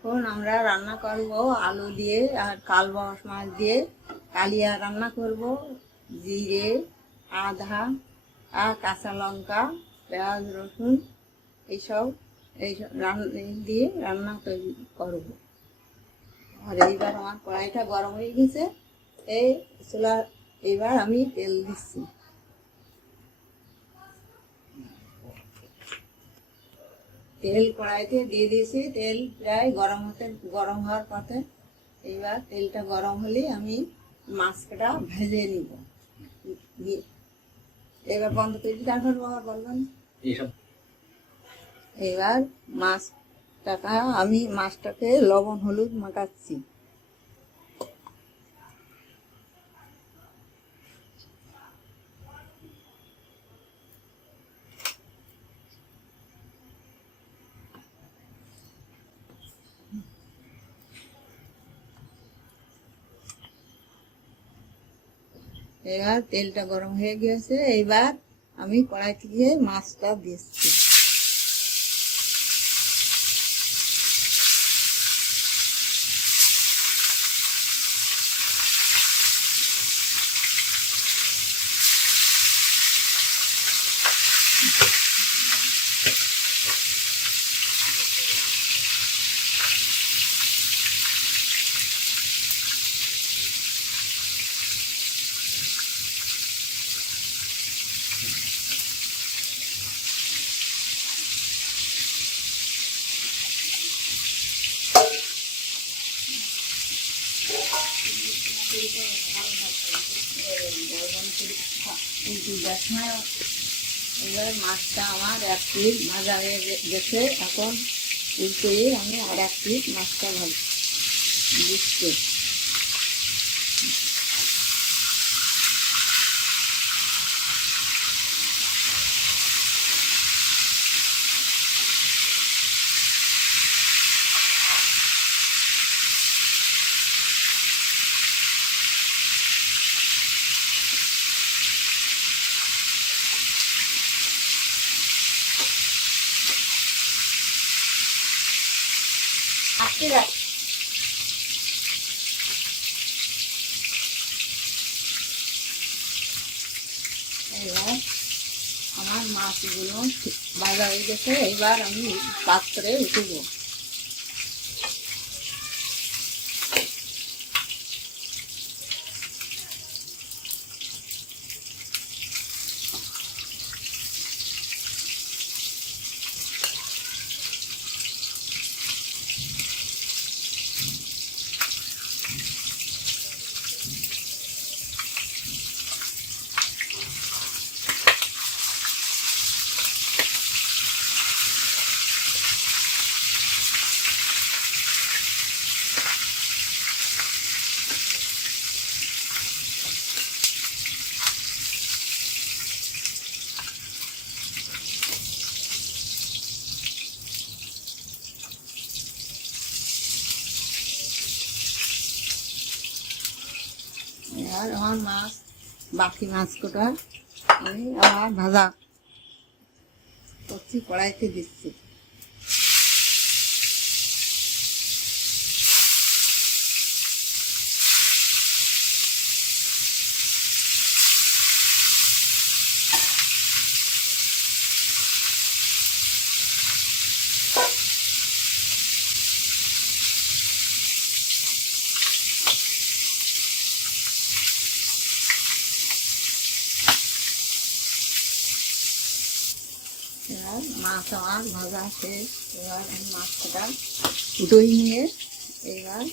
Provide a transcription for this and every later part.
এখন আমরা রান্না করব আলু দিয়ে আর কালবাস মাছ দিয়ে। কালিয়া রান্না করব, জিরে, আদা, আর কাঁচা লঙ্কা, পেঁয়াজ, রসুন এইসব রান্না দিয়ে রান্না তৈরি করব। আর এইবার আমার কড়াইটা গরম হয়ে গেছে। এই চুলা এবার আমি তেল দিচ্ছি। তেল কড়াইতে দিয়ে দিয়েছি। তেল প্রায় গরম হতে গরম হওয়ার পথে এইবার তেলটা গরম হলে আমি মাছটা ভেজে নিব। এবার বন্ধ করে তারপর বাবা বলবেন? এবার মাছটাকে আমি মাছটাকে লবণ হলুদ মাখাচ্ছি। এবার তেলটা গরম হয়ে গেছে এইবার আমি কড়াই থেকে মাছটা দিচ্ছি। এবার মাছটা আমার এক পিস ভাজা হয়ে গেছে এখন উল্টে আমি আর এক পিস মাছটা ভাজ দিচ্ছি আজকে রাখ এবার আমার মাছগুলো হয়ে গেছে এবার আমি পাত্রে উঠব। মাছ বাকি মাছ কটা? আমি আবার ভাজা। করছি কড়াইতে দিচ্ছি। মাছ আমার ভাজা শেষ। এবার আমি মাছটা দই নিয়ে এবার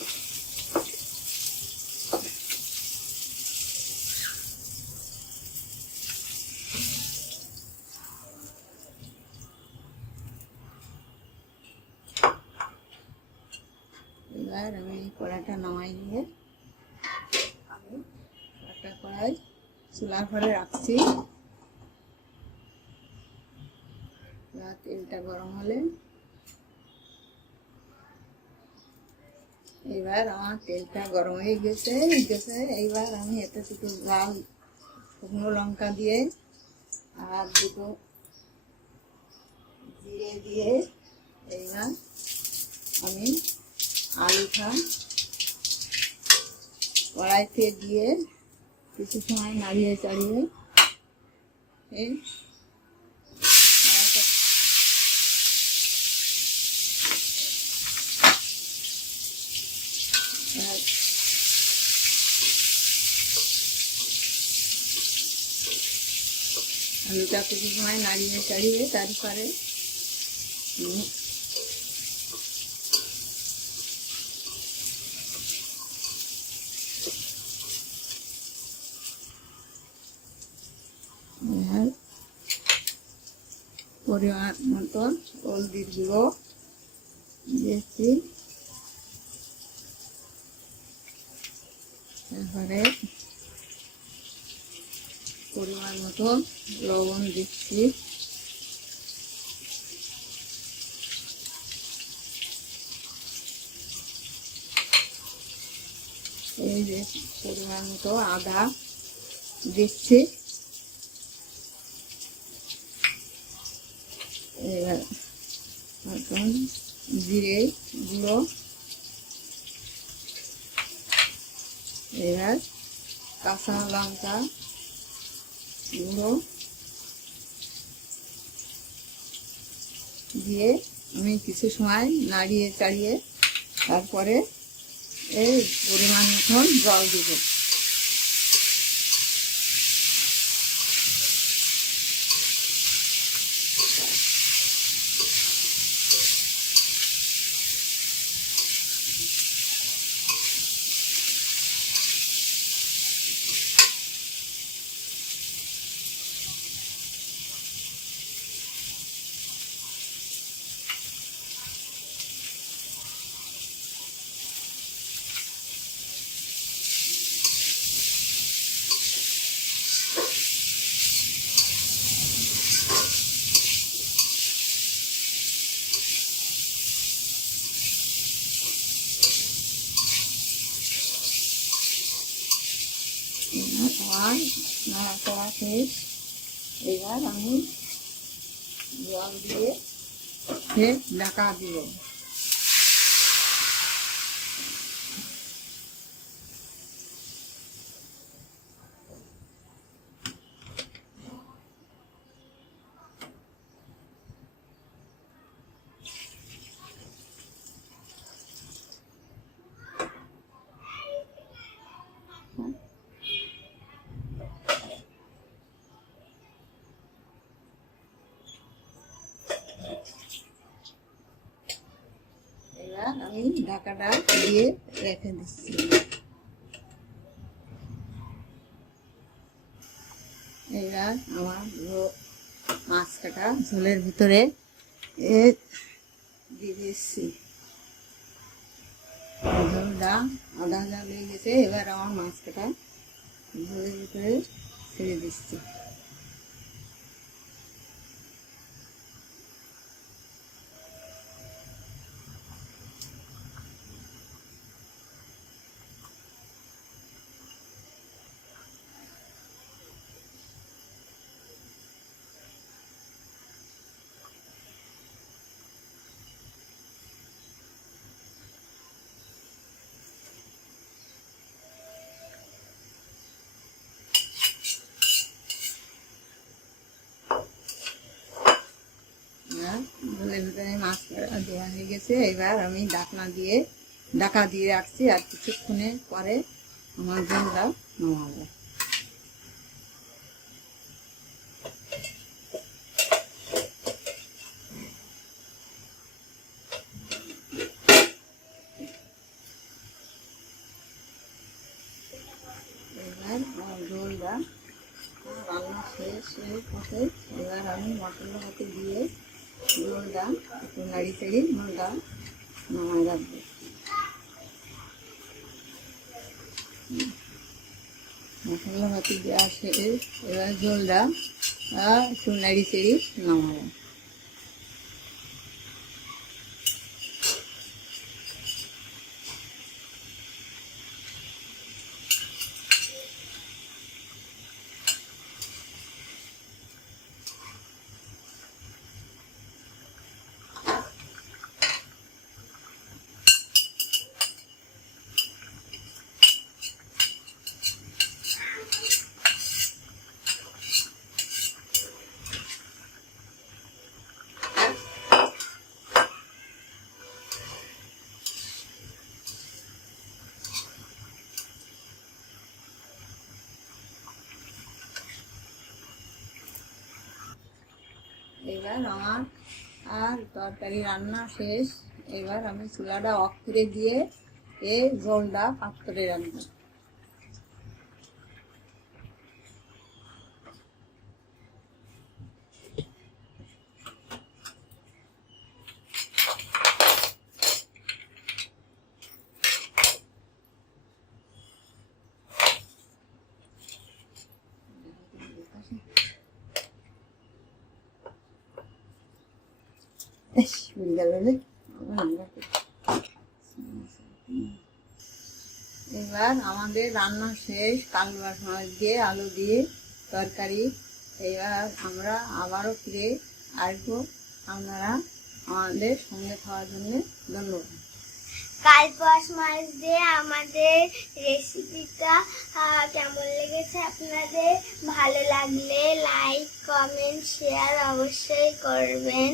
এবার আমি কড়াটা নামাই নিয়ে আমি একটা কড়াই চুলার ঘরে রাখছি এবার তেলটা গরম হলে। এবার আমার তেলটা গরম হয়ে গেছে গেছে। এইবার আমি এতে দুটো লাল শুকনো লঙ্কা দিয়ে আর দুটো জিরে দিয়ে এইবার আমি আলুটা কড়াইতে দিয়ে কিছু সময় নাড়িয়ে চাড়িয়ে এই আলুটা কিছু সময় নাড়িয়ে চাড়িয়ে তারপরে পরিমাণ মতন হলদির গুঁড়ো দিয়েছি। তারপরে পরিমাণ মতো লবণ দিচ্ছি। এই যে পরিমাণ মতো আদা দিচ্ছি। এবার জিরে গুঁড়ো। এবার কাঁচা লঙ্কা গুঁড়ো দিয়ে আমি কিছু সময় নাড়িয়ে চাড়িয়ে তারপরে এই পরিমাণ মতন জল দিব। আর করা শেষ। এবার আমি জল দিয়ে সে ঢাকা দিব এবার আমি ঢাকাটা দিয়ে রেখে দিচ্ছি। এবার আমার মাছ কাটা ঝোলের ভিতরে এ দিয়ে দিচ্ছি। আধা জাল হয়ে গেছে, এবার আমার মাছ কাটা ঝোলের ভিতরে ছেড়ে দিচ্ছি আর ঝোলের ভিতরে মাছ দেওয়া হয়ে গেছে। এবার আমি ডাকনা দিয়ে, ডাকা দিয়ে রাখছি আর কিছুক্ষণে পরে আমার ঝোলটা নামাবো শেষ হয়ে পথে, এবার আমি মশলা হাতে দিয়ে ঝোলটা একটু নাড়ি চাড়ি ঝোলটা নামায় রাখব। মশলা ভাতি শেষ এবার জলটা একটু নাড়ি চাড়ি নামাবো। আমার আর তরকারি রান্না শেষ। এবার আমি চুলাটা অফ করে দিয়ে এই জলটা পাত্রে রাখব এবার আমাদের রান্না শেষ কালবাস মাছ দিয়ে আলু দিয়ে তরকারি। এবার আমরা আবারও ফিরে আসব। আপনারা আমাদের সঙ্গে খাওয়ার জন্য ধন্যবাদ। কালপাস মাছ দিয়ে আমাদের রেসিপিটা কেমন লেগেছে আপনাদের? ভালো লাগলে লাইক কমেন্ট শেয়ার অবশ্যই করবেন।